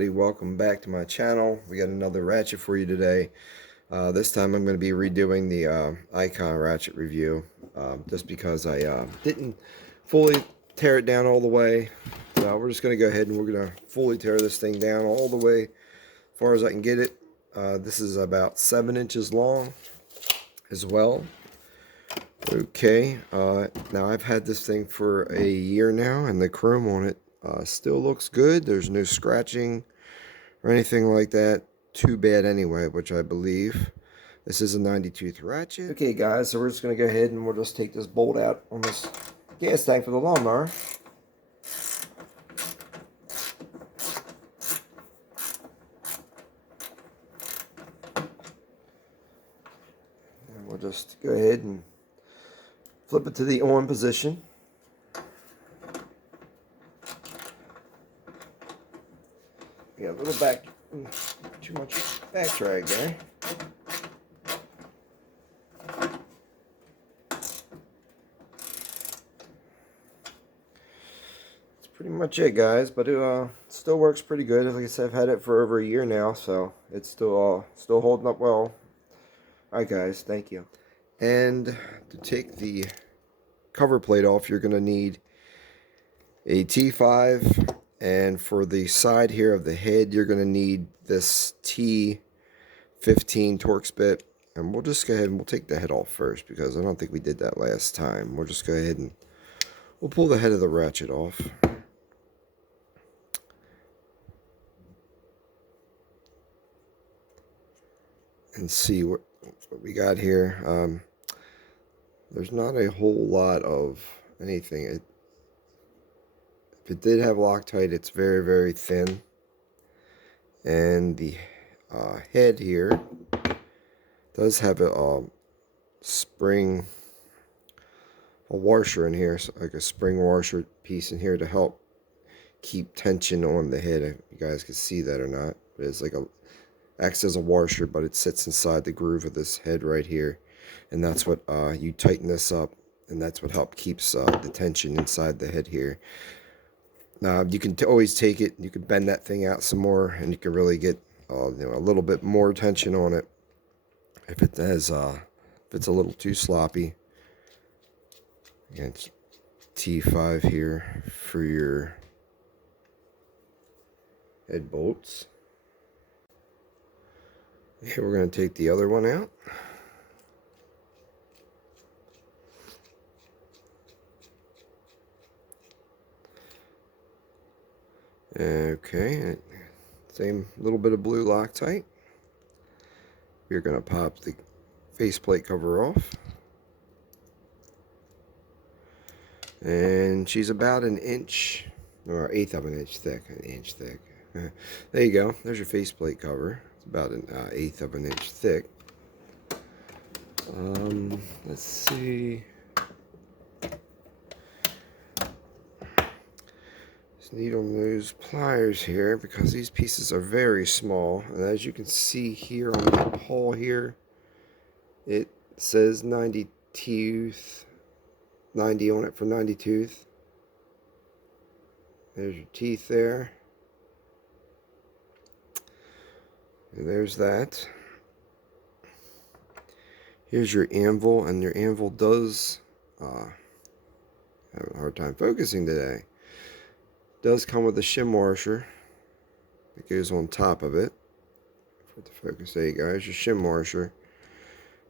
everybody, welcome back to my channel. We got another ratchet for you today. This time I'm going to be redoing the Icon ratchet review, just because I didn't fully tear it down all the way. So we're just going to go ahead and we're going to fully tear this thing down all the way as far as I can get it. This is about 7 inches long as well. Okay, now I've had this thing for a year now, and the chrome on it still looks good. There's no scratching or anything like that. Too bad anyway, which I believe. This is a 90-tooth ratchet. Okay guys, so we're just going to go ahead and we'll just take this bolt out on this gas tank for the lawnmower. And we'll just go ahead and flip it to the on position. Got a little back, too much back drag there. That's pretty much it, guys. But it still works pretty good. Like I said, I've had it for over a year now, so it's still holding up well. All right, guys. Thank you. And to take the cover plate off, you're going to need a T5. And for the side here of the head, you're going to need this T15 Torx bit. And we'll just go ahead and we'll take the head off first, because I don't think we did that last time. We'll just go ahead and we'll pull the head of the ratchet off. And see what we got here. There's not a whole lot of anything. If it did have Loctite, it's very, very thin. And the head here does have a spring, a washer in here, so like a spring washer piece in here to help keep tension on the head. If you guys can see that or not. It's like acts as a washer, but it sits inside the groove of this head right here. And that's what you tighten this up, and that's what helps keeps the tension inside the head here. You can always take it, you can bend that thing out some more, and you can really get a little bit more tension on it if it has if it's a little too sloppy. Again, it's T5 here for your head bolts. Okay, we're going to take the other one out. Okay, same little bit of blue Loctite. We're going to pop the faceplate cover off. And she's about an inch, or 1/8 of an inch thick, There you go, there's your faceplate cover. It's about an 1/8 of an inch thick. Let's see. Need on those pliers here, because these pieces are very small, and as you can see here on the hole here, it says 90 tooth, 90 on it for 90 tooth. There's your teeth there, and there's that. Here's your anvil, and your anvil does have a hard time focusing today. Does come with a shim washer that goes on top of it for the focus. There you go, your shim washer.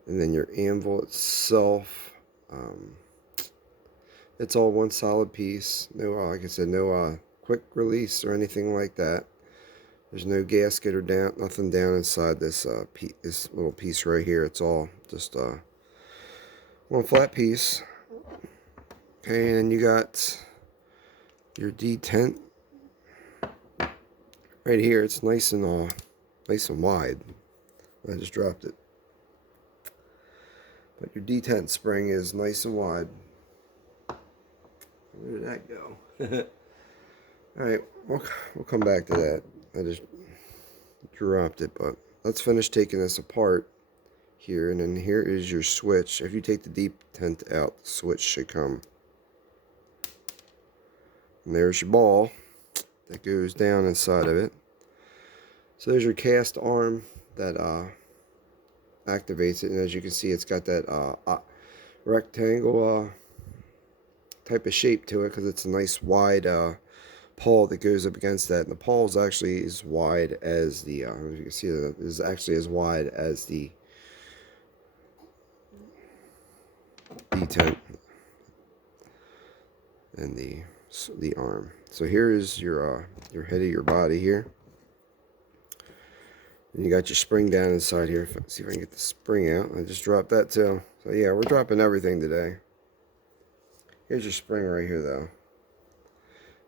And then your anvil itself, it's all one solid piece. No, like I said, no quick release or anything like that. There's no gasket or nothing down inside this this little piece right here. It's all just one flat piece. Okay, and then you got your detent right here. It's nice and wide. I just dropped it, but your detent spring is nice and wide. Where did that go? All right, we'll come back to that. I just dropped it, but let's finish taking this apart here. And then here is your switch. If you take the detent out, the switch should come. And there's your ball that goes down inside of it. So there's your cast arm that activates it, and as you can see, it's got that rectangle type of shape to it because it's a nice wide pawl that goes up against that. And the pawl is actually as wide as the as you can see, that is actually as wide as the detent and the arm. So here is your head of your body here. And you got your spring down inside here. Let's see if I can get the spring out. I just dropped that too. So yeah, we're dropping everything today. Here's your spring right here though.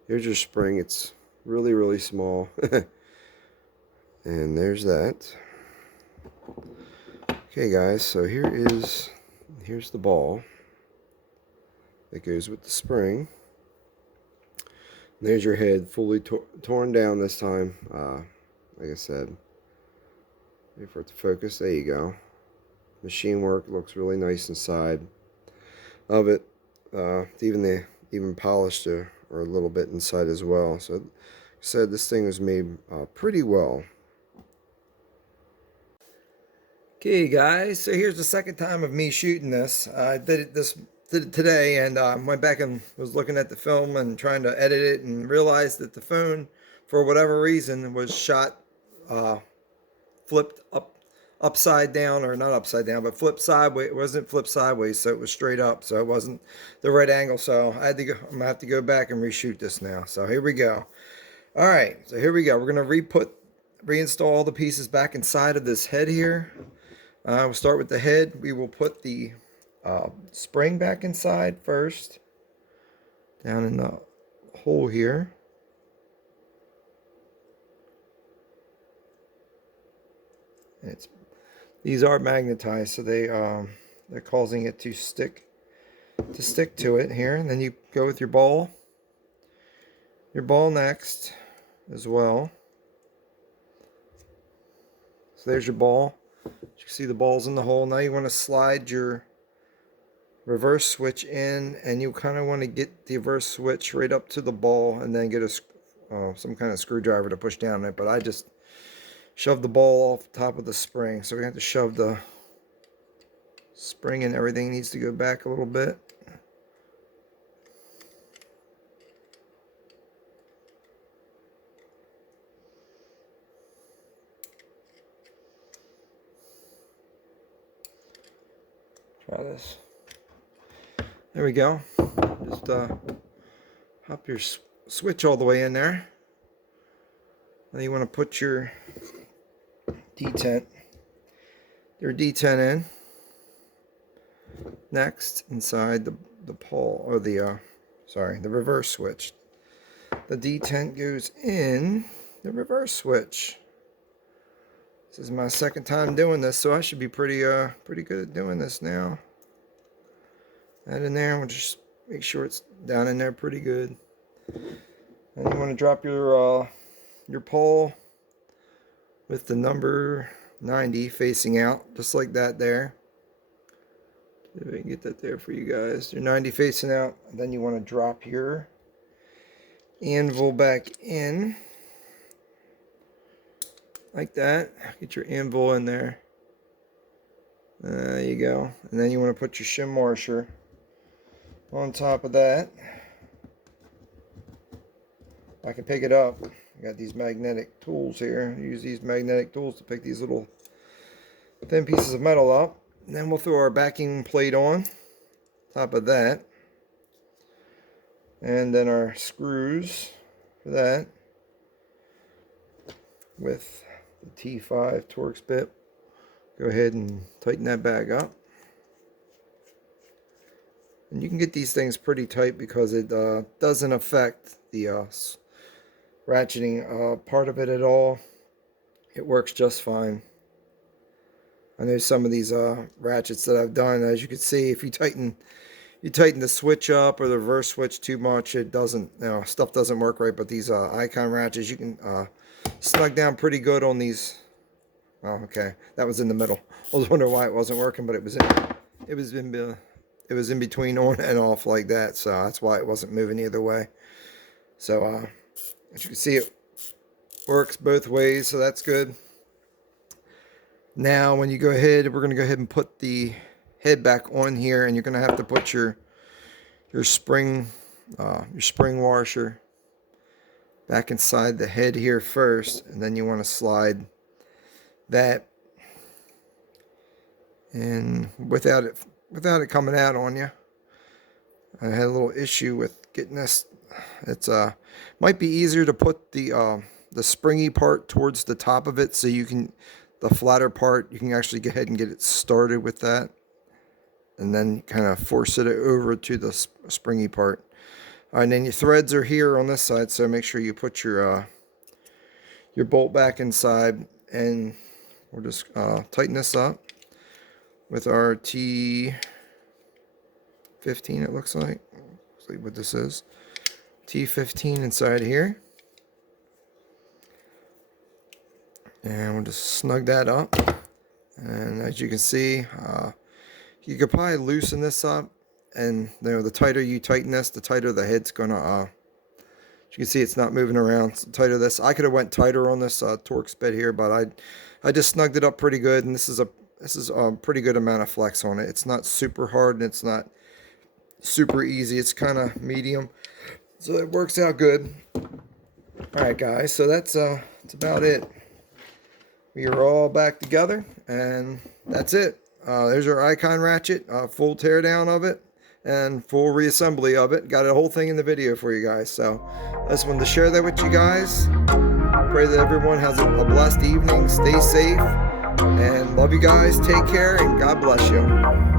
Here's your spring. It's really, really small. And there's that. Okay guys, so here's the ball that goes with the spring. And there's your head fully torn down this time. Like I said, wait for it to focus. There you go. Machine work, looks really nice inside of it. Even polished or a little bit inside as well. So, like I said, this thing was made pretty well. Okay, guys. So here's the second time of me shooting this. I did it today, and went back and was looking at the film and trying to edit it, and realized that the phone, for whatever reason, was shot flipped upside down, or not upside down, but flipped sideways. It wasn't flipped sideways, so it was straight up, so it wasn't the right angle. So I'm gonna have to go back and reshoot this now. So here we go. All right, so here we go. We're gonna reinstall all the pieces back inside of this head here. We'll start with the head. We will put the spring back inside first, down in the hole here. These are magnetized, so they're causing it to stick to it here. And then you go with your ball next as well. So there's your ball. You see the ball's in the hole. Now you want to slide your reverse switch in, and you kind of want to get the reverse switch right up to the ball, and then get some kind of screwdriver to push down it. But I just shove the ball off the top of the spring, so we have to shove the spring, and everything needs to go back a little bit. Try this. There we go. Just hop your switch all the way in there. Now you want to put your detent in next inside the pawl, or the reverse switch. The detent goes in the reverse switch. This is my second time doing this, so I should be pretty good at doing this now. That in there, we'll just make sure it's down in there pretty good. And you want to drop your pole with the number 90 facing out, just like that there. See if I can get that there for you guys. Your 90 facing out, and then you want to drop your anvil back in like that. Get your anvil in there. There you go. And then you want to put your shim washer on top of that. I can pick it up. I got these magnetic tools here. Use these magnetic tools to pick these little thin pieces of metal up. And then we'll throw our backing plate on top of that. And then our screws for that with the T5 Torx bit. Go ahead and tighten that back up. And you can get these things pretty tight because it doesn't affect the ratcheting part of it at all. It works just fine. I know some of these ratchets that I've done, as you can see, if you tighten the switch up or the reverse switch too much, it doesn't, stuff doesn't work right. But these Icon ratchets, you can snug down pretty good on these. Oh, okay, that was in the middle. I was wondering why it wasn't working, but it was in between on and off like that, so that's why it wasn't moving either way. So as you can see, Works both ways, so that's good. Now when you go ahead, we're going to go ahead and put the head back on here, and you're going to have to put your spring washer back inside the head here first, and then you want to slide that in without it coming out on you. I had a little issue with getting this. It's might be easier to put the springy part towards the top of it, so you can, the flatter part, you can actually go ahead and get it started with that, and then kind of force it over to the springy part. All right, and then your threads are here on this side, so make sure you put your bolt back inside, and we'll just tighten this up with our T15. It looks like. Let's see what this is. T15 inside here, and we'll just snug that up. And as you can see, you could probably loosen this up, and the tighter you tighten this, the tighter the head's gonna. As you can see, it's not moving around. So tighter this, I could have went tighter on this Torx bit here, but I just snugged it up pretty good, and this is a pretty good amount of flex on it. It's not super hard, and it's not super easy. It's kind of medium, so it works out good. All right, guys. So that's about it. We are all back together, and that's it. There's our icon ratchet, full teardown of it, and full reassembly of it. Got a whole thing in the video for you guys. So I just wanted to share that with you guys. Pray that everyone has a blessed evening. Stay safe, and love you guys. Take care, and God bless you.